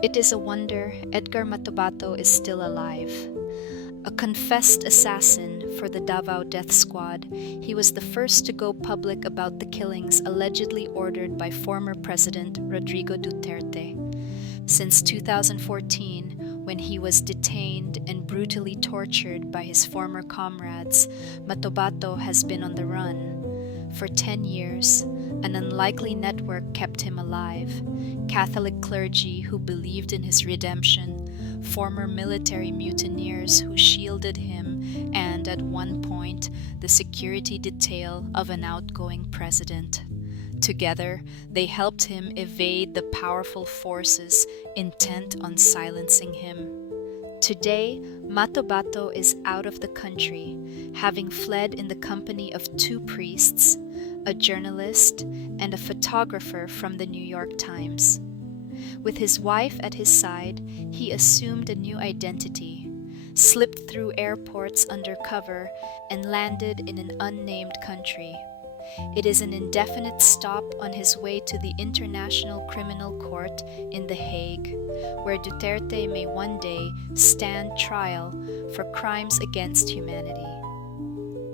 It is a wonder Edgar Matobato is still alive. A confessed assassin for the Davao Death Squad, he was the first to go public about the killings allegedly ordered by former President Rodrigo Duterte. Since 2014, when he was detained and brutally tortured by his former comrades, Matobato has been on the run. For 10 years, an unlikely network kept him alive. Catholic clergy who believed in his redemption, former military mutineers who shielded him, and at one point, the security detail of an outgoing president. Together, they helped him evade the powerful forces intent on silencing him. Today, Matobato is out of the country, having fled in the company of 2 priests, a journalist, and a photographer from the New York Times. With his wife at his side, he assumed a new identity, slipped through airports undercover, and landed in an unnamed country. It is an indefinite stop on his way to the International Criminal Court in The Hague, where Duterte may one day stand trial for crimes against humanity.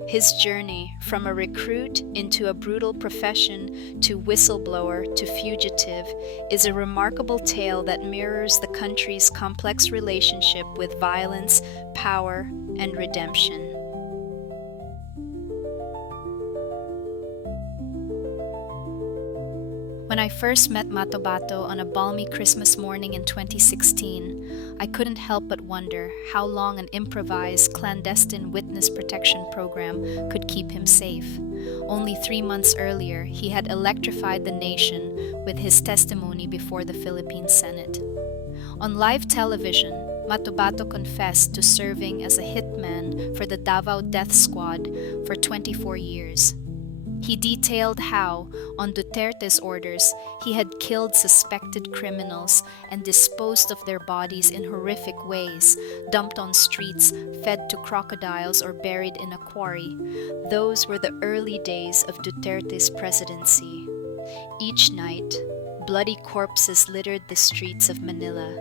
His journey from a recruit into a brutal profession to whistleblower to fugitive is a remarkable tale that mirrors the country's complex relationship with violence, power, and redemption. When I first met Matobato on a balmy Christmas morning in 2016, I couldn't help but wonder how long an improvised clandestine witness protection program could keep him safe. Only 3 months earlier, he had electrified the nation with his testimony before the Philippine Senate. On live television, Matobato confessed to serving as a hitman for the Davao Death Squad for 24 years. He detailed how, on Duterte's orders, he had killed suspected criminals and disposed of their bodies in horrific ways, dumped on streets, fed to crocodiles, or buried in a quarry. Those were the early days of Duterte's presidency. Each night, bloody corpses littered the streets of Manila.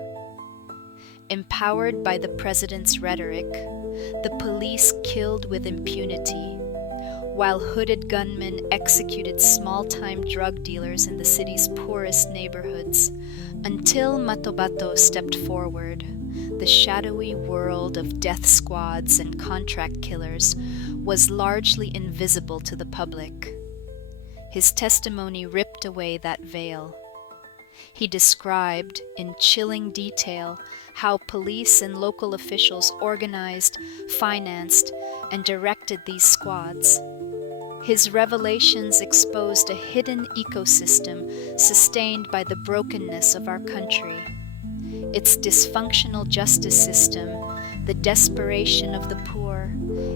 Empowered by the president's rhetoric, the police killed with impunity, while hooded gunmen executed small-time drug dealers in the city's poorest neighborhoods. Until Matobato stepped forward, the shadowy world of death squads and contract killers was largely invisible to the public. His testimony ripped away that veil. He described, in chilling detail, how police and local officials organized, financed, and directed these squads. His revelations exposed a hidden ecosystem sustained by the brokenness of our country. Its dysfunctional justice system, the desperation of the poor,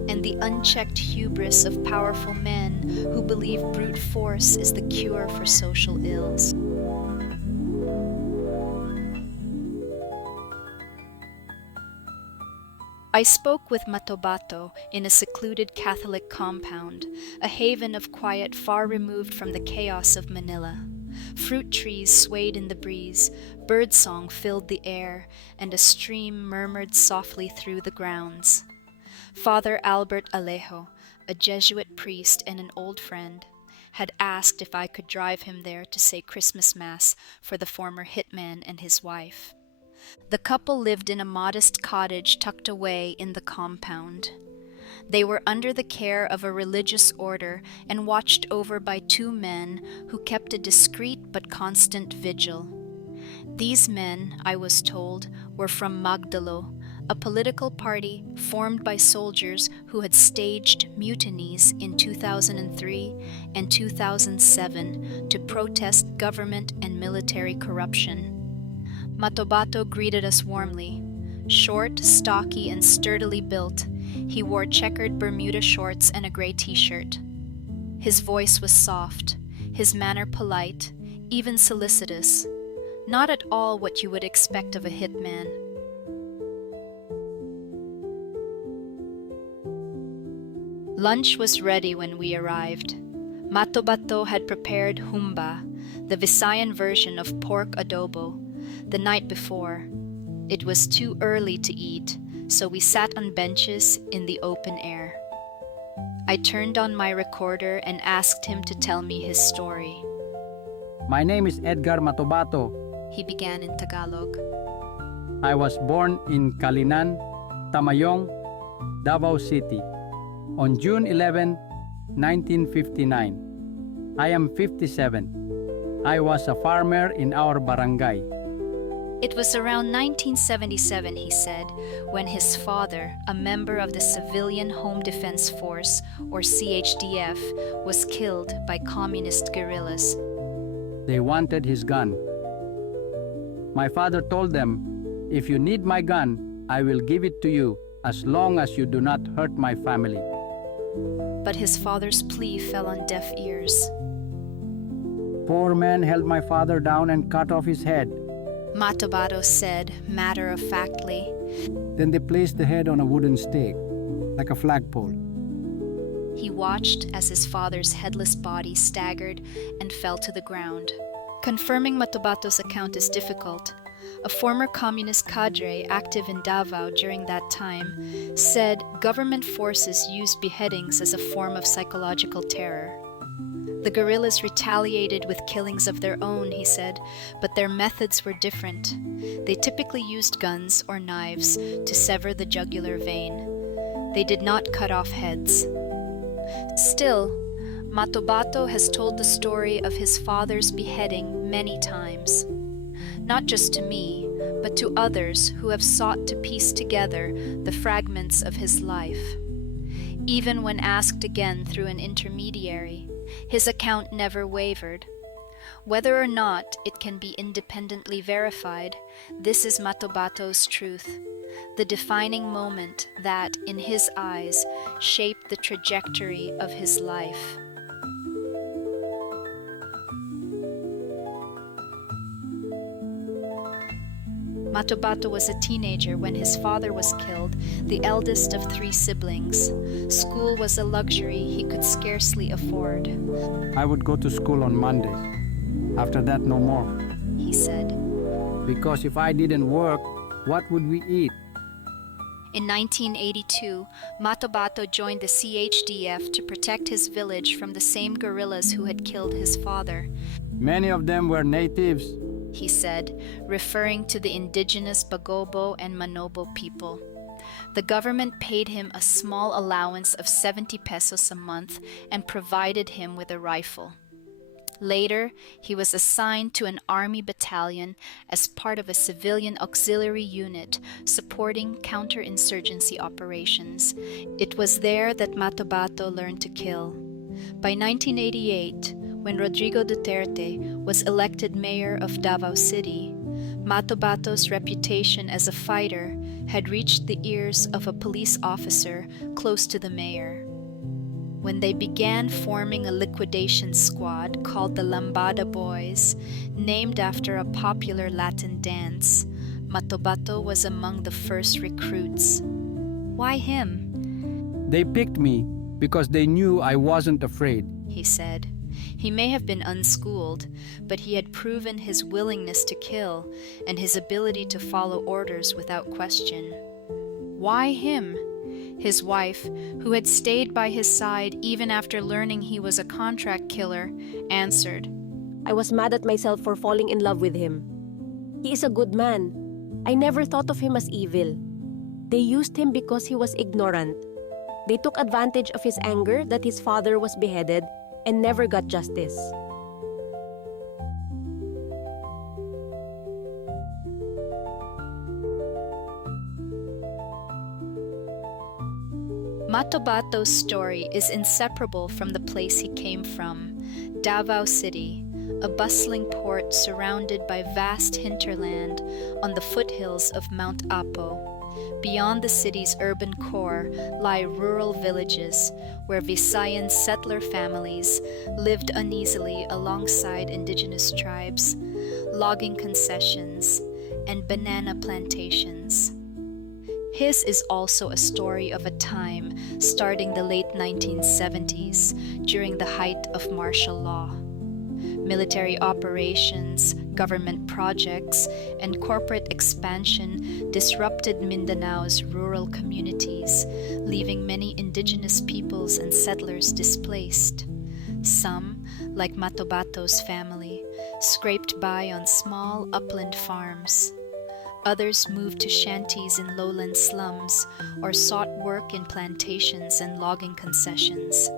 and the unchecked hubris of powerful men who believe brute force is the cure for social ills. I spoke with Matobato in a secluded Catholic compound, a haven of quiet far removed from the chaos of Manila. Fruit trees swayed in the breeze, birdsong filled the air, and a stream murmured softly through the grounds. Father Albert Alejo, a Jesuit priest and an old friend, had asked if I could drive him there to say Christmas Mass for the former hitman and his wife. The couple lived in a modest cottage tucked away in the compound. They were under the care of a religious order and watched over by 2 men who kept a discreet but constant vigil. These men, I was told, were from Magdalo, a political party formed by soldiers who had staged mutinies in 2003 and 2007 to protest government and military corruption. Matobato greeted us warmly. Short, stocky, and sturdily built, he wore checkered Bermuda shorts and a gray t-shirt. His voice was soft, his manner polite, even solicitous. Not at all what you would expect of a hitman. Lunch was ready when we arrived. Matobato had prepared humba, the Visayan version of pork adobo, The night before. It was too early to eat, so we sat on benches in the open air. I turned on my recorder and asked him to tell me his story. My name is Edgar Matobato. He began in Tagalog. I was born in Kalinan, Tamayong, Davao City, on June 11, 1959. I am 57. I was a farmer in our barangay. It was around 1977, he said, when his father, a member of the Civilian Home Defense Force, or CHDF, was killed by communist guerrillas. They wanted his gun. My father told them, "If you need my gun, I will give it to you as long as you do not hurt my family." But his father's plea fell on deaf ears. Four men held my father down and cut off his head. Matobato said, matter-of-factly. Then they placed the head on a wooden stake, like a flagpole. He watched as his father's headless body staggered and fell to the ground. Confirming Matobato's account is difficult. A former communist cadre active in Davao during that time said government forces used beheadings as a form of psychological terror. The guerrillas retaliated with killings of their own, he said, but their methods were different. They typically used guns or knives to sever the jugular vein. They did not cut off heads. Still, Matobato has told the story of his father's beheading many times. Not just to me, but to others who have sought to piece together the fragments of his life. Even when asked again through an intermediary, his account never wavered. Whether or not it can be independently verified, this is Matobato's truth, the defining moment that, in his eyes, shaped the trajectory of his life. Matobato was a teenager when his father was killed, the eldest of 3 siblings. School was a luxury he could scarcely afford. I would go to school on Mondays. After that, no more. He said. Because if I didn't work, what would we eat? In 1982, Matobato joined the CHDF to protect his village from the same guerrillas who had killed his father. Many of them were natives, he said, referring to the indigenous Bagobo and Manobo people. The government paid him a small allowance of 70 pesos a month and provided him with a rifle. Later, he was assigned to an army battalion as part of a civilian auxiliary unit supporting counterinsurgency operations. It was there that Matobato learned to kill. By 1988, when Rodrigo Duterte was elected mayor of Davao City, Matobato's reputation as a fighter had reached the ears of a police officer close to the mayor. When they began forming a liquidation squad called the Lambada Boys, named after a popular Latin dance, Matobato was among the first recruits. Why him? They picked me because they knew I wasn't afraid, he said. He may have been unschooled, but he had proven his willingness to kill and his ability to follow orders without question. Why him? His wife, who had stayed by his side even after learning he was a contract killer, answered, I was mad at myself for falling in love with him. He is a good man. I never thought of him as evil. They used him because he was ignorant. They took advantage of his anger that his father was beheaded and never got justice. Matobato's story is inseparable from the place he came from, Davao City, a bustling port surrounded by vast hinterland on the foothills of Mount Apo. Beyond the city's urban core lie rural villages where Visayan settler families lived uneasily alongside indigenous tribes, logging concessions, and banana plantations. His is also a story of a time starting the late 1970s during the height of martial law. Military operations, government projects, and corporate expansion disrupted Mindanao's rural communities, leaving many indigenous peoples and settlers displaced. Some, like Matobato's family, scraped by on small upland farms. Others moved to shanties in lowland slums or sought work in plantations and logging concessions.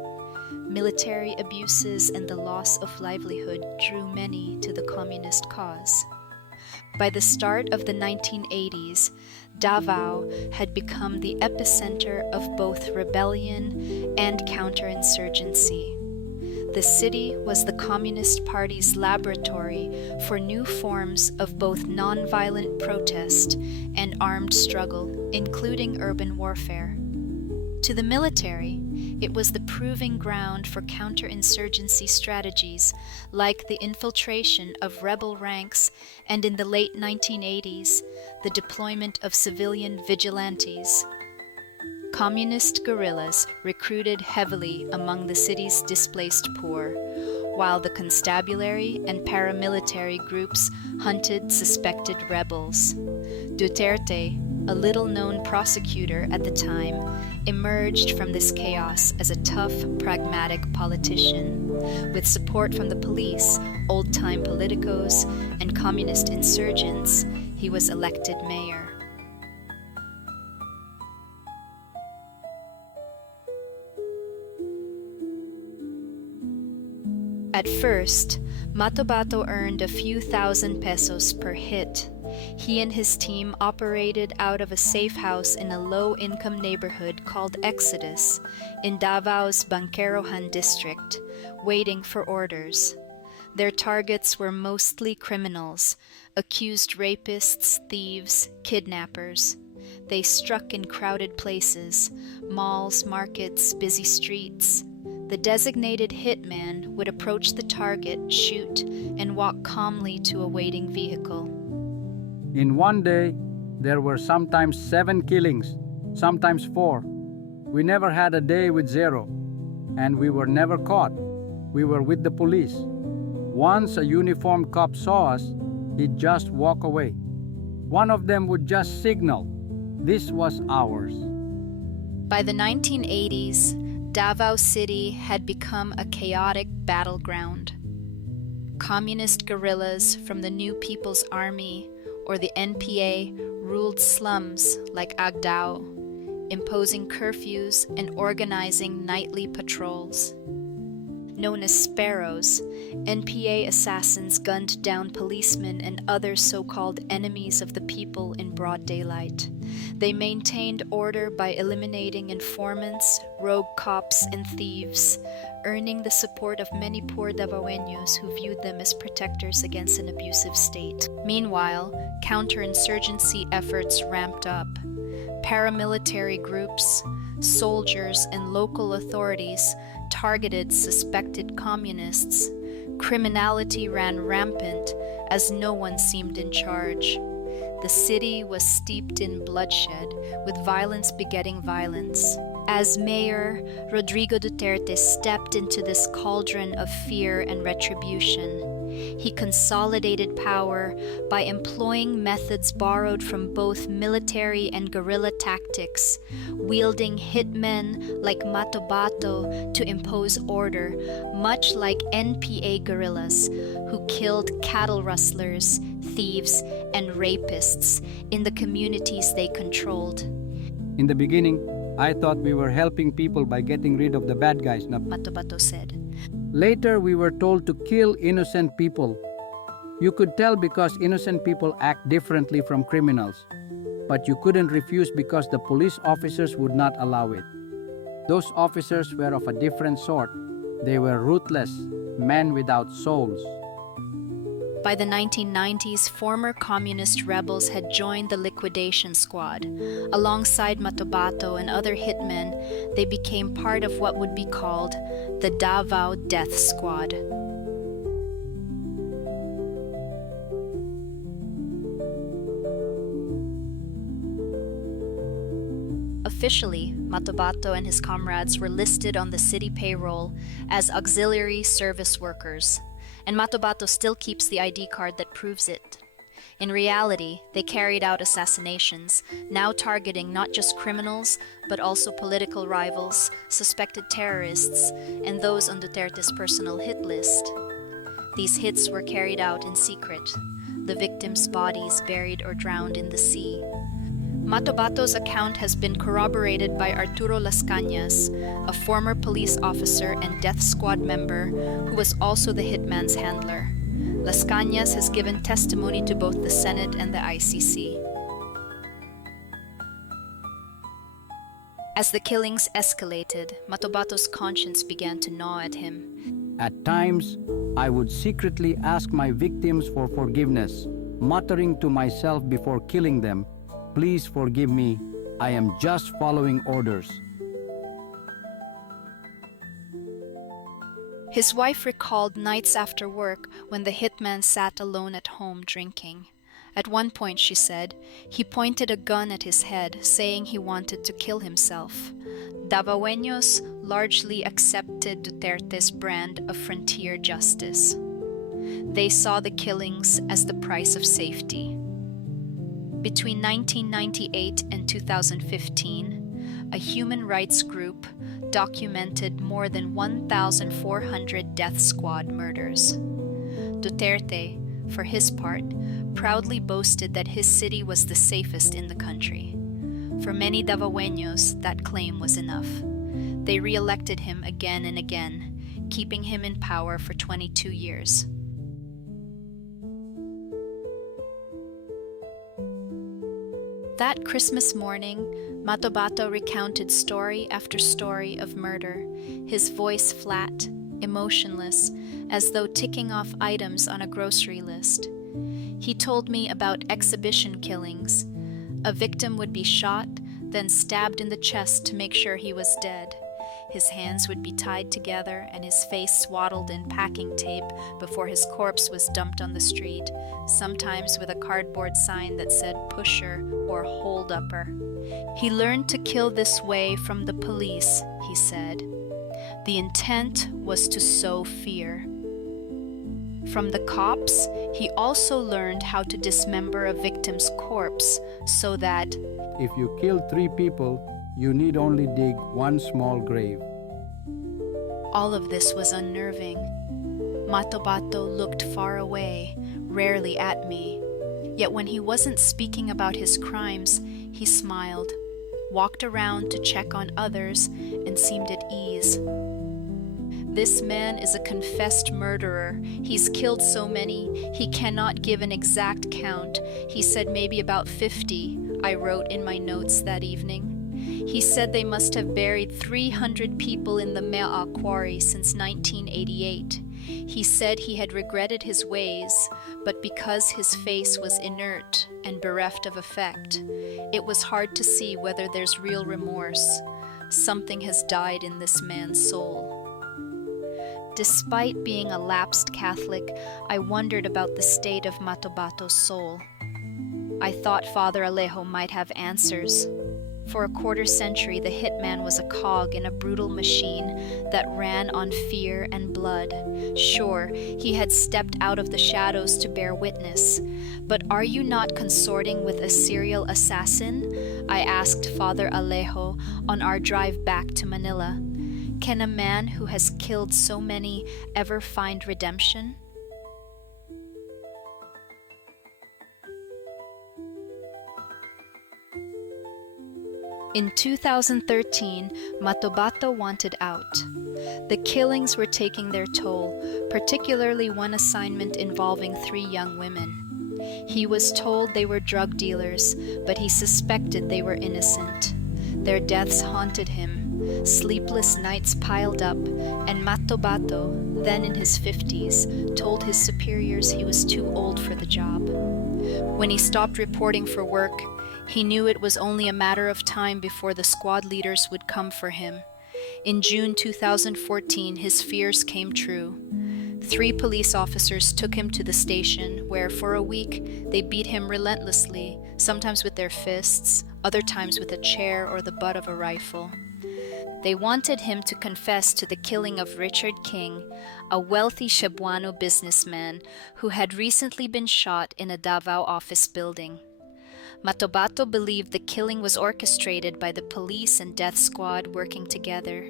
Military abuses and the loss of livelihood drew many to the communist cause. By the start of the 1980s, Davao had become the epicenter of both rebellion and counterinsurgency. The city was the Communist Party's laboratory for new forms of both nonviolent protest and armed struggle, including urban warfare. To the military, it was the proving ground for counterinsurgency strategies like the infiltration of rebel ranks and, in the late 1980s, the deployment of civilian vigilantes. Communist guerrillas recruited heavily among the city's displaced poor, while the constabulary and paramilitary groups hunted suspected rebels. Duterte, a little-known prosecutor at the time, emerged from this chaos as a tough, pragmatic politician. With support from the police, old-time politicos, and communist insurgents, he was elected mayor. At first, Matobato earned a few thousand pesos per hit. He and his team operated out of a safe house in a low-income neighborhood called Exodus in Davao's Banquerohan district, waiting for orders. Their targets were mostly criminals, accused rapists, thieves, kidnappers. They struck in crowded places, malls, markets, busy streets. The designated hitman would approach the target, shoot, and walk calmly to a waiting vehicle. In one day, there were sometimes 7 killings, sometimes 4. We never had a day with 0, and we were never caught. We were with the police. Once a uniformed cop saw us, he'd just walk away. One of them would just signal. This was ours. By the 1980s, Davao City had become a chaotic battleground. Communist guerrillas from the New People's Army or the NPA ruled slums like Agdao, imposing curfews and organizing nightly patrols. Known as Sparrows, NPA assassins gunned down policemen and other so-called enemies of the people in broad daylight. They maintained order by eliminating informants, rogue cops, and thieves, earning the support of many poor Davaoeños who viewed them as protectors against an abusive state. Meanwhile, counterinsurgency efforts ramped up. Paramilitary groups, soldiers, and local authorities targeted suspected communists. Criminality ran rampant as no one seemed in charge. The city was steeped in bloodshed, with violence begetting violence. As mayor, Rodrigo Duterte stepped into this cauldron of fear and retribution. He consolidated power by employing methods borrowed from both military and guerrilla tactics, wielding hitmen like Matobato to impose order, much like NPA guerrillas who killed cattle rustlers, thieves, and rapists in the communities they controlled. In the beginning, I thought we were helping people by getting rid of the bad guys, Matobato said. Later, we were told to kill innocent people. You could tell because innocent people act differently from criminals, but you couldn't refuse because the police officers would not allow it. Those officers were of a different sort. They were ruthless, men without souls. By the 1990s, former communist rebels had joined the liquidation squad. Alongside Matobato and other hitmen, they became part of what would be called the Davao Death Squad. Officially, Matobato and his comrades were listed on the city payroll as auxiliary service workers. and Matobato still keeps the ID card that proves it. In reality, they carried out assassinations, now targeting not just criminals, but also political rivals, suspected terrorists, and those on Duterte's personal hit list. These hits were carried out in secret, the victims' bodies buried or drowned in the sea. Matobato's account has been corroborated by Arturo Las Cañas, a former police officer and death squad member who was also the hitman's handler. Las Cañas has given testimony to both the Senate and the ICC. As the killings escalated, Matobato's conscience began to gnaw at him. At times, I would secretly ask my victims for forgiveness, muttering to myself before killing them, "Please forgive me, I am just following orders." His wife recalled nights after work when the hitman sat alone at home drinking. At one point, she said, he pointed a gun at his head, saying he wanted to kill himself. Davaoeños largely accepted Duterte's brand of frontier justice. They saw the killings as the price of safety. Between 1998 and 2015, a human rights group documented more than 1,400 death squad murders. Duterte, for his part, proudly boasted that his city was the safest in the country. For many Davaoeños, that claim was enough. They re-elected him again and again, keeping him in power for 22 years. That Christmas morning, Matobato recounted story after story of murder, his voice flat, emotionless, as though ticking off items on a grocery list. He told me about exhibition killings. A victim would be shot, then stabbed in the chest to make sure he was dead. His hands would be tied together and his face swaddled in packing tape before his corpse was dumped on the street, sometimes with a cardboard sign that said pusher or hold upper. He learned to kill this way from the police, he said. The intent was to sow fear. From the cops, he also learned how to dismember a victim's corpse so that If you kill 3 people, you need only dig 1 small grave. all of this was unnerving. Matobato looked far away, rarely at me. Yet when he wasn't speaking about his crimes, he smiled, walked around to check on others, and seemed at ease. This man is a confessed murderer. He's killed so many, he cannot give an exact count. He said maybe about 50, I wrote in my notes that evening. He said they must have buried 300 people in the Mea quarry since 1988. He said he had regretted his ways, but because his face was inert and bereft of affect, it was hard to see whether there's real remorse. Something has died in this man's soul. Despite being a lapsed Catholic, I wondered about the state of Matobato's soul. I thought Father Alejo might have answers. For a quarter century, the hitman was a cog in a brutal machine that ran on fear and blood. Sure, he had stepped out of the shadows to bear witness. But are you not consorting with a serial assassin? I asked Father Alejo on our drive back to Manila. Can a man who has killed so many ever find redemption? In 2013, Matobato wanted out. The killings were taking their toll, particularly one assignment involving 3 young women. He was told they were drug dealers, but he suspected they were innocent. Their deaths haunted him. Sleepless nights piled up, and Matobato, then in his 50s, told his superiors he was too old for the job. When he stopped reporting for work, he knew it was only a matter of time before the squad leaders would come for him. In June 2014, his fears came true. 3 police officers took him to the station, where for a week they beat him relentlessly, sometimes with their fists, other times with a chair or the butt of a rifle. They wanted him to confess to the killing of Richard King, a wealthy Cebuano businessman who had recently been shot in a Davao office building. Matobato believed the killing was orchestrated by the police and death squad working together,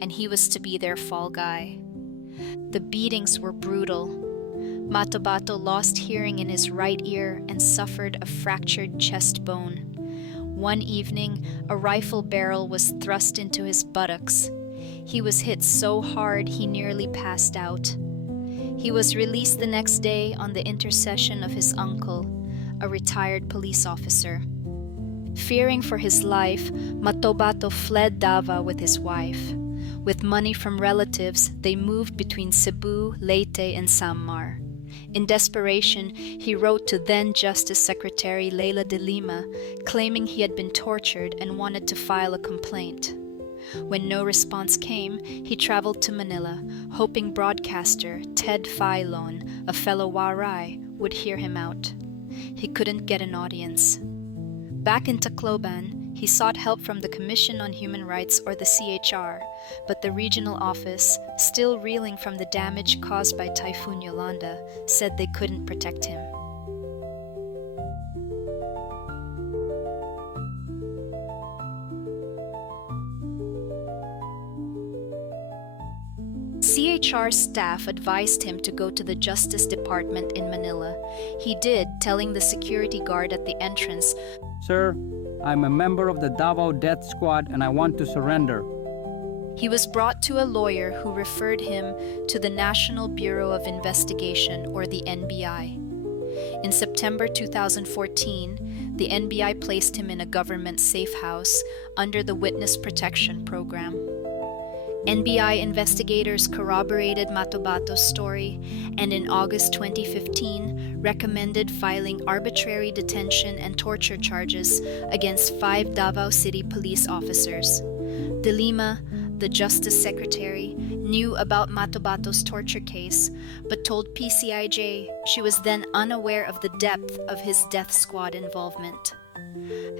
and he was to be their fall guy. The beatings were brutal. Matobato lost hearing in his right ear and suffered a fractured chest bone. One evening, a rifle barrel was thrust into his buttocks. He was hit so hard he nearly passed out. He was released the next day on the intercession of his uncle, a retired police officer. Fearing for his life, Matobato fled Davao with his wife. With money from relatives, they moved between Cebu, Leyte, and Samar. In desperation, he wrote to then Justice Secretary Leila de Lima, claiming he had been tortured and wanted to file a complaint. When no response came, he traveled to Manila, hoping broadcaster Ted Filon, a fellow Waray, would hear him out. He couldn't get an audience. Back in Tacloban, he sought help from the Commission on Human Rights, or the CHR, but the regional office, still reeling from the damage caused by Typhoon Yolanda, said they couldn't protect him. CHR staff advised him to go to the Justice Department in Manila. He did, telling the security guard at the entrance, Sir, I'm a member of the Davao Death Squad and I want to surrender. He was brought to a lawyer who referred him to the National Bureau of Investigation, or the NBI. In September 2014, the NBI placed him in a government safe house under the Witness Protection Program. NBI investigators corroborated Matobato's story and in August 2015 recommended filing arbitrary detention and torture charges against 5 Davao City police officers. De Lima, the Justice Secretary, knew about Matobato's torture case but told PCIJ she was then unaware of the depth of his death squad involvement.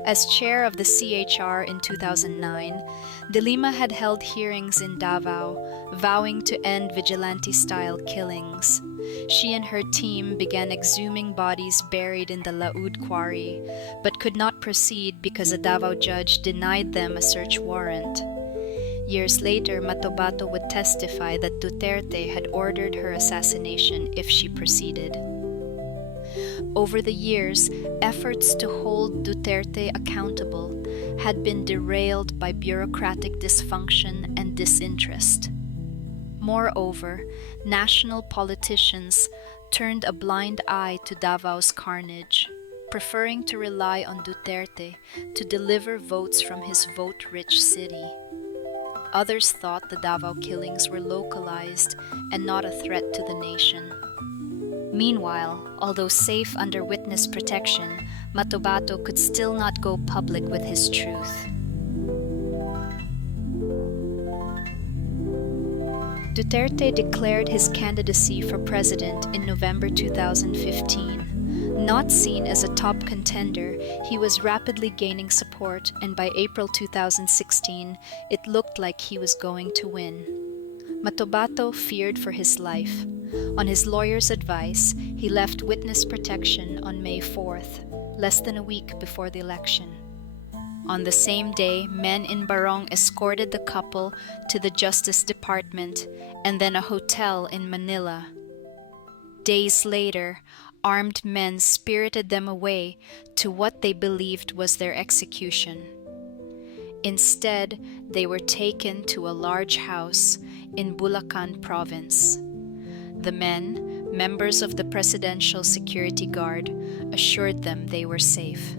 As chair of the CHR in 2009, De Lima had held hearings in Davao, vowing to end vigilante-style killings. She and her team began exhuming bodies buried in the Laud quarry, but could not proceed because a Davao judge denied them a search warrant. Years later, Matobato would testify that Duterte had ordered her assassination if she proceeded. Over the years, efforts to hold Duterte accountable had been derailed by bureaucratic dysfunction and disinterest. Moreover, national politicians turned a blind eye to Davao's carnage, preferring to rely on Duterte to deliver votes from his vote-rich city. Others thought the Davao killings were localized and not a threat to the nation. Meanwhile, although safe under witness protection, Matobato could still not go public with his truth. Duterte declared his candidacy for president in November 2015. Not seen as a top contender, he was rapidly gaining support, and by April 2016, it looked like he was going to win. Matobato feared for his life. On his lawyer's advice, he left witness protection on May 4th, less than a week before the election. On the same day, men in Barong escorted the couple to the Justice Department and then a hotel in Manila. Days later, armed men spirited them away to what they believed was their execution. Instead, they were taken to a large house in Bulacan Province. The men, members of the Presidential Security Guard, assured them they were safe.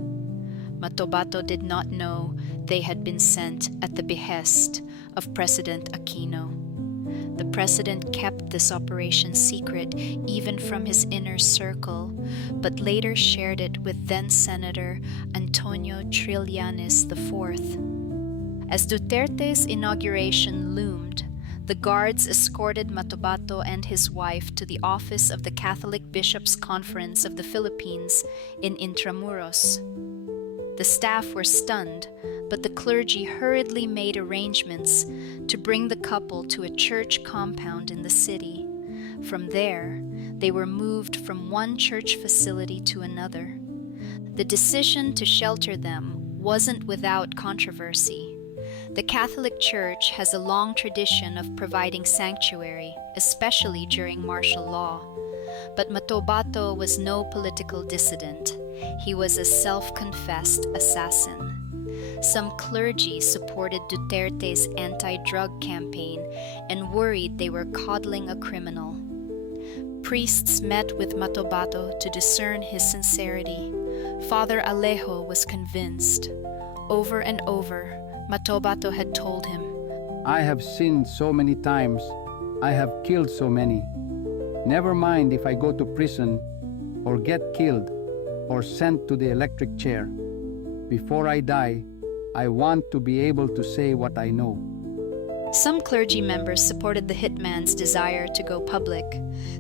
Matobato did not know they had been sent at the behest of President Aquino. The president kept this operation secret even from his inner circle, but later shared it with then-Senator Antonio Trillanes IV. As Duterte's inauguration loomed, the guards escorted Matobato and his wife to the office of the Catholic Bishops' Conference of the Philippines in Intramuros. The staff were stunned. but the clergy hurriedly made arrangements to bring the couple to a church compound in the city. From there, they were moved from one church facility to another. The decision to shelter them wasn't without controversy. The Catholic Church has a long tradition of providing sanctuary, especially during martial law. But Matobato was no political dissident. He was a self-confessed assassin. Some clergy supported Duterte's anti-drug campaign and worried they were coddling a criminal. Priests met with Matobato to discern his sincerity. Father Alejo was convinced. Over and over, Matobato had told him, I have sinned so many times. I have killed so many. Never mind if I go to prison or get killed or sent to the electric chair. Before I die, I want to be able to say what I know. Some clergy members supported the hitman's desire to go public.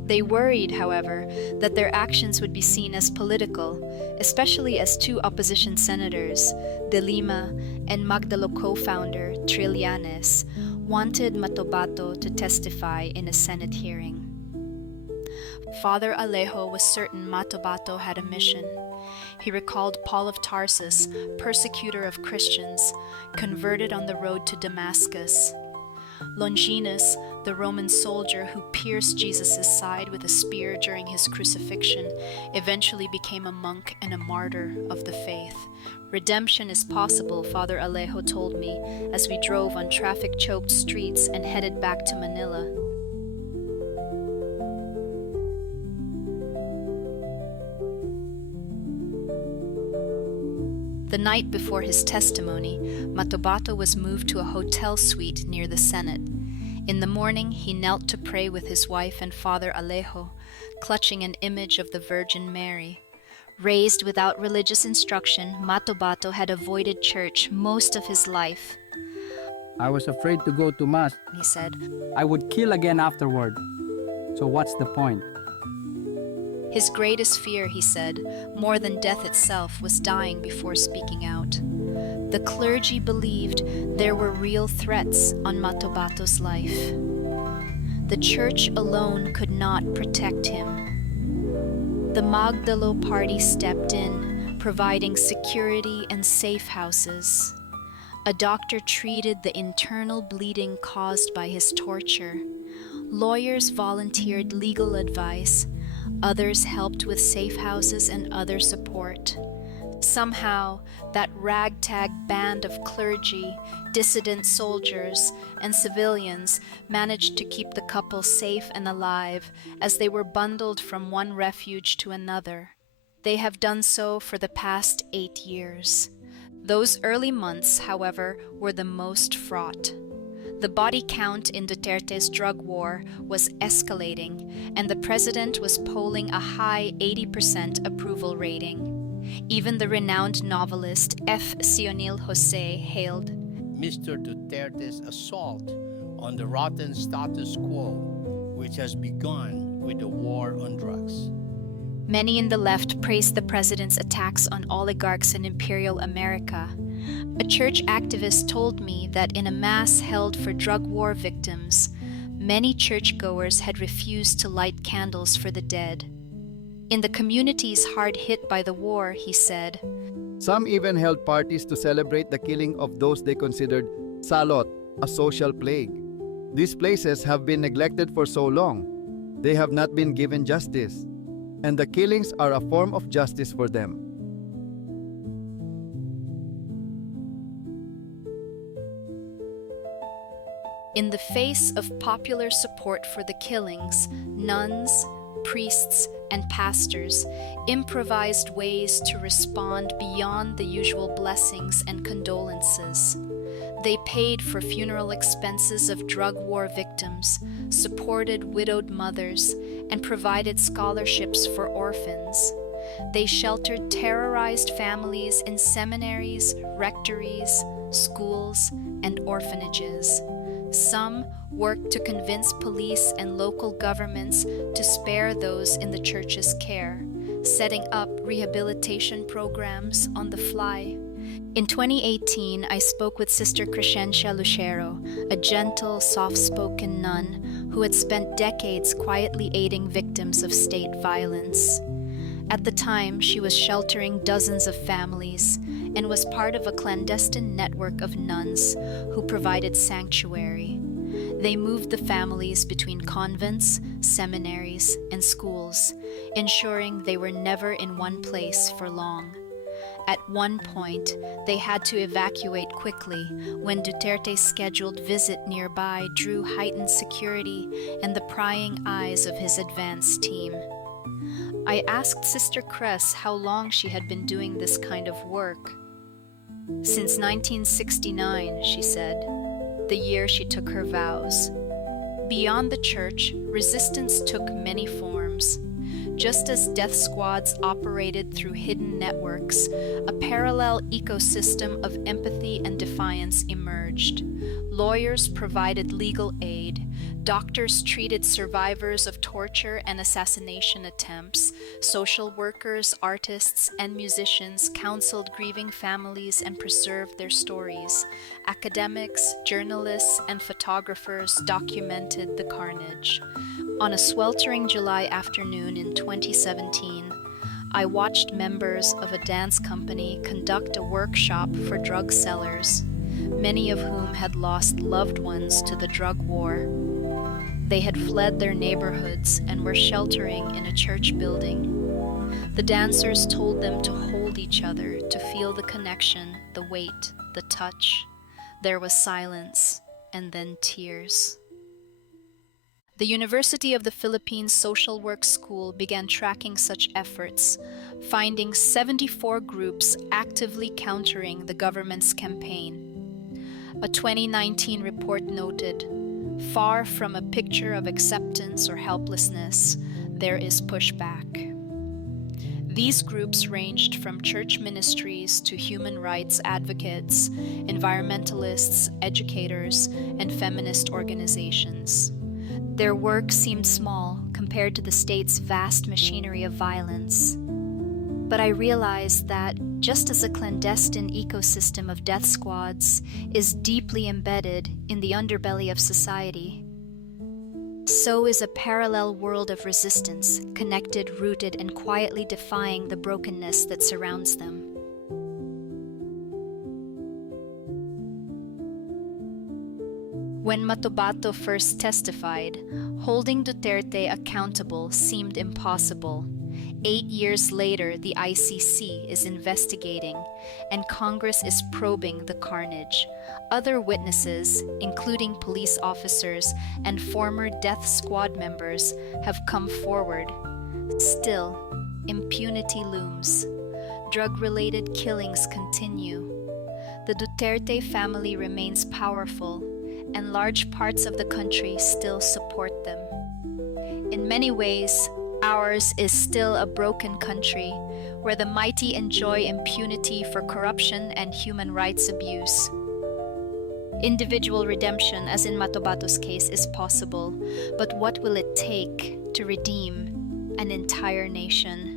They worried, however, that their actions would be seen as political, especially as two opposition senators, De Lima and Magdalo co-founder Trillanes, wanted Matobato to testify in a Senate hearing. Father Alejo was certain Matobato had a mission. He recalled Paul of Tarsus, persecutor of Christians, converted on the road to Damascus. Longinus, the Roman soldier who pierced Jesus' side with a spear during his crucifixion, eventually became a monk and a martyr of the faith. Redemption is possible, Father Alejo told me, as we drove on traffic-choked streets and headed back to Manila. The night before his testimony, Matobato was moved to a hotel suite near the Senate. In the morning, he knelt to pray with his wife and Father Alejo, clutching an image of the Virgin Mary. Raised without religious instruction, Matobato had avoided church most of his life. I was afraid to go to Mass, He said, I would kill again afterward. So what's the point? his greatest fear, he said, more than death itself, was dying before speaking out. The clergy believed there were real threats on Matobato's life. The church alone could not protect him. The Magdalo party stepped in, providing security and safe houses. A doctor treated the internal bleeding caused by his torture. Lawyers volunteered legal advice. Others helped with safe houses and other support. Somehow, that ragtag band of clergy, dissident soldiers, and civilians managed to keep the couple safe and alive as they were bundled from one refuge to another. They have done so for the past 8 years. Those early months, however, were the most fraught. The body count in Duterte's drug war was escalating, and the president was polling a high 80% approval rating. Even the renowned novelist F. Sionil Jose hailed Mr. Duterte's assault on the rotten status quo, which has begun with the war on drugs. Many in the left praised the president's attacks on oligarchs in imperial America. A church activist told me that in a mass held for drug war victims, many churchgoers had refused to light candles for the dead. In the communities hard hit by the war, he said, Some even held parties to celebrate the killing of those they considered salot, a social plague. These places have been neglected for so long. They have not been given justice, and the killings are a form of justice for them. In the face of popular support for the killings, nuns, priests, and pastors improvised ways to respond beyond the usual blessings and condolences. They paid for funeral expenses of drug war victims, supported widowed mothers, and provided scholarships for orphans. They sheltered terrorized families in seminaries, rectories, schools, and orphanages. Some worked to convince police and local governments to spare those in the church's care, setting up rehabilitation programs on the fly. In 2018, I spoke with Sister Crescencia Lucero, a gentle, soft-spoken nun who had spent decades quietly aiding victims of state violence. At the time, she was sheltering dozens of families and was part of a clandestine network of nuns who provided sanctuary. They moved the families between convents, seminaries, and schools, ensuring they were never in one place for long. At one point, they had to evacuate quickly when Duterte's scheduled visit nearby drew heightened security and the prying eyes of his advance team. I asked Sister Cress how long she had been doing this kind of work. Since 1969, she said, the year she took her vows. Beyond the church, resistance took many forms. Just as death squads operated through hidden networks, a parallel ecosystem of empathy and defiance emerged. Lawyers provided legal aid, doctors treated survivors of torture and assassination attempts, social workers, artists, and musicians counseled grieving families and preserved their stories. Academics, journalists, and photographers documented the carnage. On a sweltering July afternoon in 2017, I watched members of a dance company conduct a workshop for drug sellers, many of whom had lost loved ones to the drug war. They had fled their neighborhoods and were sheltering in a church building. The dancers told them to hold each other, to feel the connection, the weight, the touch. There was silence, and then tears. The University of the Philippines Social Work School began tracking such efforts, finding 74 groups actively countering the government's campaign. A 2019 report noted, "Far from a picture of acceptance or helplessness, there is pushback." These groups ranged from church ministries to human rights advocates, environmentalists, educators, and feminist organizations. Their work seemed small compared to the state's vast machinery of violence. But I realized that, just as a clandestine ecosystem of death squads is deeply embedded in the underbelly of society, so is a parallel world of resistance, connected, rooted, and quietly defying the brokenness that surrounds them. When Matobato first testified, holding Duterte accountable seemed impossible. 8 years later, the ICC is investigating, and Congress is probing the carnage. Other witnesses, including police officers and former death squad members, have come forward. Still, impunity looms. Drug-related killings continue. The Duterte family remains powerful, and large parts of the country still support them. In many ways, ours is still a broken country where the mighty enjoy impunity for corruption and human rights abuse. Individual redemption, as in Matobato's case, is possible, but what will it take to redeem an entire nation?